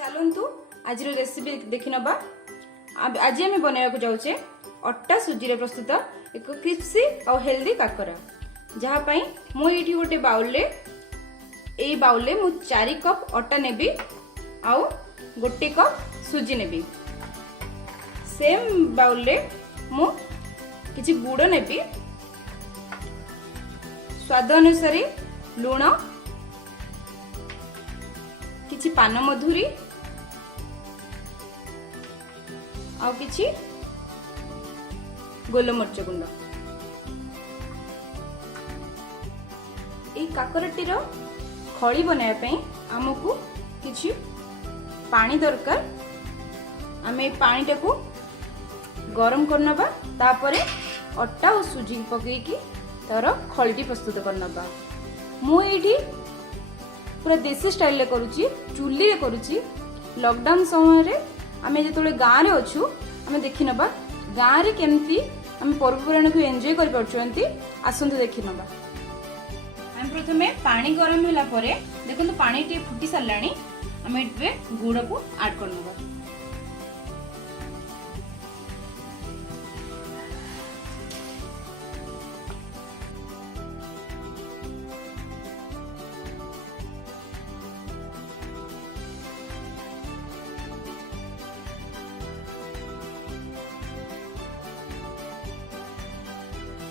चलतु आज रेसिपी देखी नबा। आज आम बनवाक जाऊे अटा सुजी प्रस्तुत एक क्रिस्पी और हेल्दी काकरा। जहाँपाई मुझे गोटे बाउल मु 4 कप अटा नेबी आउ 1 कप सुजी नेबी। सेम बाउल मु किछि गुड़ नेबी, स्वाद अनुसार लुण, किछि पान मधुरी आउ किछि गोलमरिच गुंड। काकराटीर खड़ी बनाया आमको किछि पानी दरकार। आमे पानी टाकू गरम करनबा, तापरे अटा और सुजी पकेकी तार खळीटी प्रस्तुत करनबा। मु एठी पूरा देसी स्टाइल रे करूची, चुल्ली रे करूची। लॉकडाउन समय रे आमे जेतोले गाँ रे अछु, आमे देखि नबा गाँ रे केमती आमे पर्वपराण को एन्जॉय कर परछंती। आसंतु देखि नबा। आमे प्रथमे पानी गरम होला परे देखंतु पानी टी फुटी सरलानी। आमे एबे गुड़ को ऐड करनबा।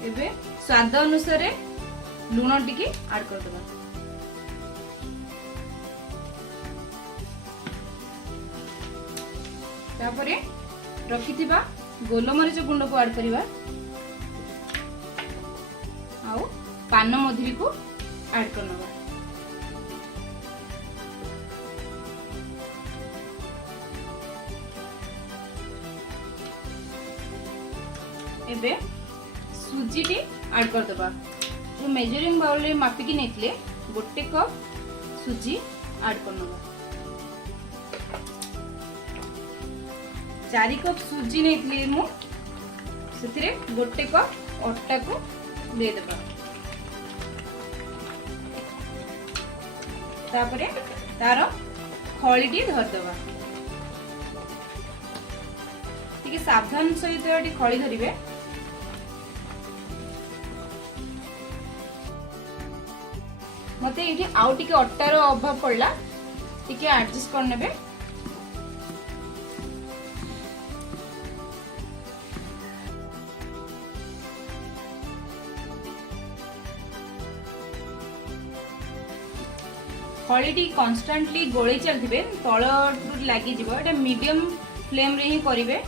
एबे स्वाद अनुसार लुण टिके ऐड कर देबा। तापरे रखिथिबा गोलमरिच गुंड को ऐड करिबा आउ पान मधुरी को ऐड करनबा। एबे सुजी टी ऐड कर देबा। जो मेजरिंग बाउल रे मापिकी नेतले 1 कप सुजी ऐड करनबा। 4 कप सुजी नेतले मु सेतिरे 1 कप अटा को दे देबा। तापरे तार खळीटी धर देबा। ठीक सावधान सहित एटी खळी धरिबे। मते ये आउ टिके अट्टार अभाव पड़ला, टिके एडजस्ट कर नेबे। खळीटी कांस्टेंटली गोळी चलथिबे, तळ लागि जिवो। एटा मीडियम फ्लेम रे ही करिवे,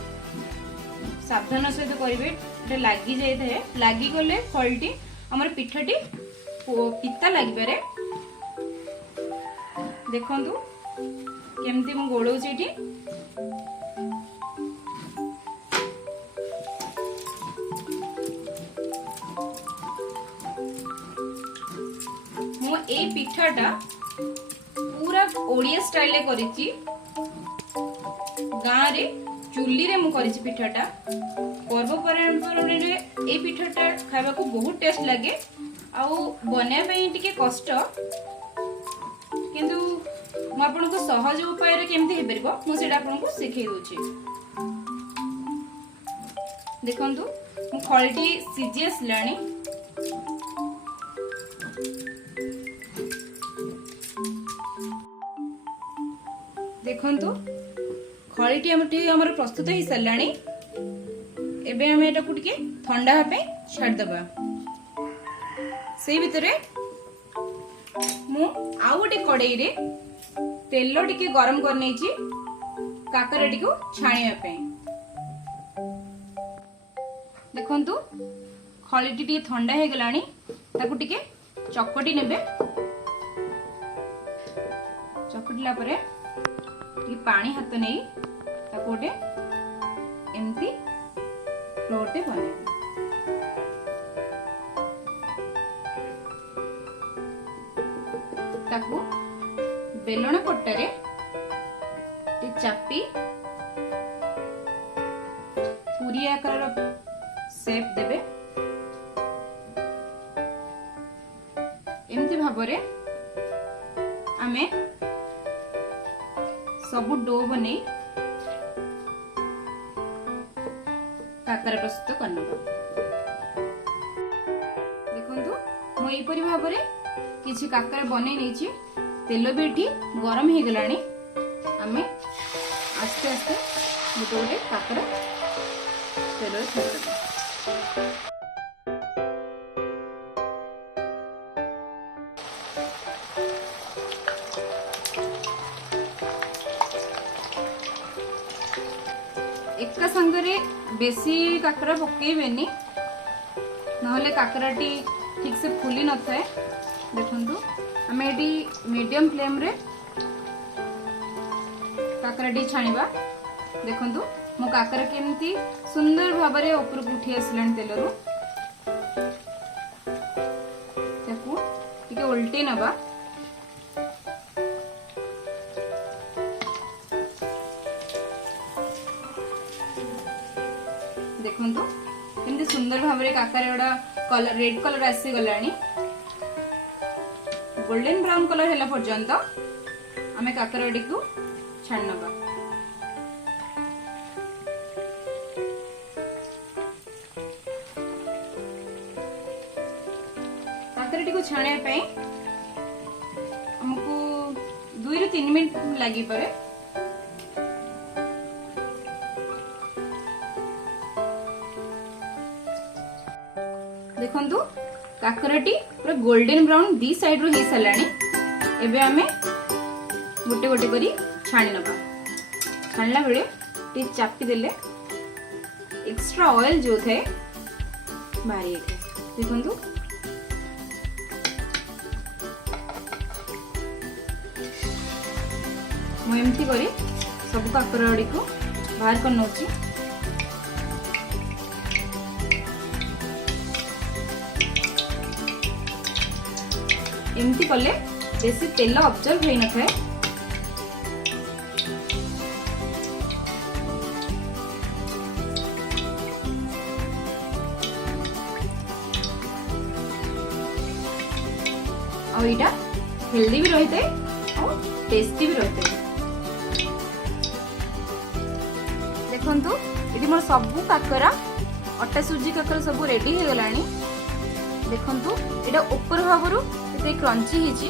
सावधान सहित करिवे। एटा लागि जाय थाए, लागि गले खळीटी हमर पिठाटी पिता लगे। देखंतु केमती मु गोळौची एठी। मु ए पिठाटा पूरा ओडिया स्टाइल रे करिची। गाँ रे चुल्ली रे मु करिची पिठाटा। पर्वपराण रे ए पिठाटा खाइबा को बहुत टेस्ट लागे। आउ बनिया पे टिके कष्ट, किंतु मु आपन को सहज उपाय रे केमती हे परबो मु सेटा आपन को सिखै दोछि। देखंतु मु खळीटी सिझी आसलानी। देखंतु खळीटी हमर प्रस्तुत हे सरलानी। एबे हम एटा को टिके ठंडा हापे छाड़ दबा। से भितरे मु आउ गोटे कड़ाई रे तेल टिके गरम कर नेची काकराटी को छाणिया पे। देखंतु खळीटी टिके ठंडा हे गलानी। ताकू टिके चकटी नेबे। चकटिला परे टिके पानी हाथ नै ताकू गोटे एमती फ्लोरटे बने। ताकू बेलण पट्टारे चापी पूरी आकार शेप देबे। एमती भाबरे आमे सबु डो बनै काकरा प्रस्तुत करनबा। देखंतु मो एपरि भाबरे किछि काकरा बनै नेछि। तेल भी एठी गरम हे गलानी। आमे आस्ते आस्ते गोटे गोटे काकरा तेल छाड़िदेबा। एका संगरे बेसी काकरा पकेबेनी नहले काकराटी ठीक से फुली न थाए। देखंतु आमे एटी मीडियम फ्लेम रे काकराटी छाणीबा। देखंतु मो काकरा केमती सुंदर भाबरे ऊपर उठी आसलान तेलरु। ताकू टिके उल्टी नबा। देखंतु केमती सुंदर भाबरे काकरा एडा कलर रेड कलर आसी गलानी। गोल्डन ब्राउन कलर हैला पर्यंत आमे काकराटी को छाण नबा। काकराटी को छाणे पे हमको 2 ରୁ 3 मिनट लागि परे। देखंतु काकराटी पूरा गोल्डन ब्राउन दी साइड रो हे सलानी। एबे आमे गोटे गोटे करी छाणी नबा। छाणला बेले टी चापी देले एक्स्ट्रा ऑयल जो थे बाहरी थे। देखंतु मु एमती करी सब काकराटी को बाहर कर नउची। एमती कले बेसी तेल ऑब्जर्व होई न थाए। और इटा हेल्दी भी रहते और टेस्टी भी रहते। देखंतु इति मोर सबु काकरा अटा सुजी काकरा सबु रेडी हे गलानी। देखंतु एटा ऊपर भाबरु एते क्रंची हिची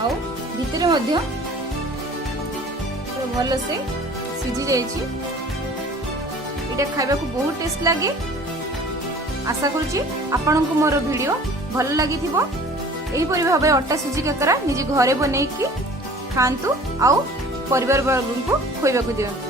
आउ भितरे मध्य भल से सिझी जाइछि। एटा खाइबा को बहुत टेस्ट लागे। आशा करुछि आपनको मोर वीडियो भल लागि थिबो। एही परि भाबे अटा सुजी काकरा निजे घरे बनेकी खांतु आउ परिवार वर्ग को खोइबा को दियंतु।